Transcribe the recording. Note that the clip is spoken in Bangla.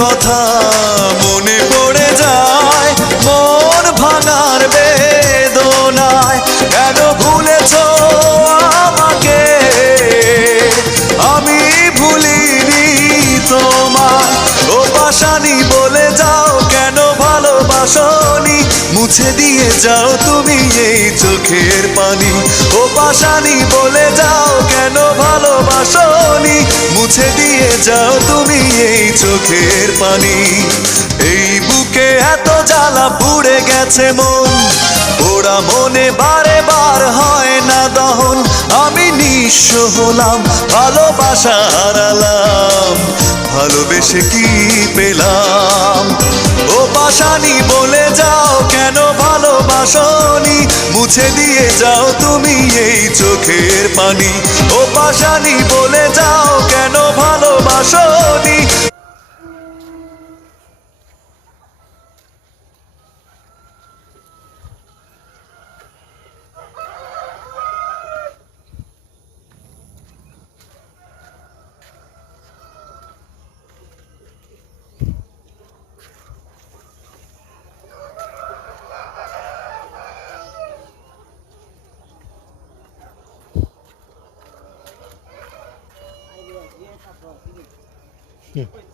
কথা মনে পড়ে যায় মন ভাঙার বেদনায়। কেন ভুলেছ আমাকে, আমি ভুলিনি তোমায়। ও পাশানি বলে যাও কেন ভালোবাসনি, মুছে দিয়ে যাও তুমি এই চোখের পানি। ও পাশানি বলে যাও কেন ভালোবাসনি, মুছে দিয়ে যাও তুমি এই চোখের পানি। এই বুকে এত জ্বালা পুড়ে গেছে মন, ওরা মনে বারে বার হয় না দহন। আমি নিঃস্ব হলাম, ভালোবাসা হারালাম, ভালোবেসে কি পেলাম। ও পাশানি বলে যাও কেন ভালোবাসনি, মুছে দিয়ে যাও তুমি এই চোখের পানি। ও পাশানি বলে যাও কেন ভালোবাসনি। হুম।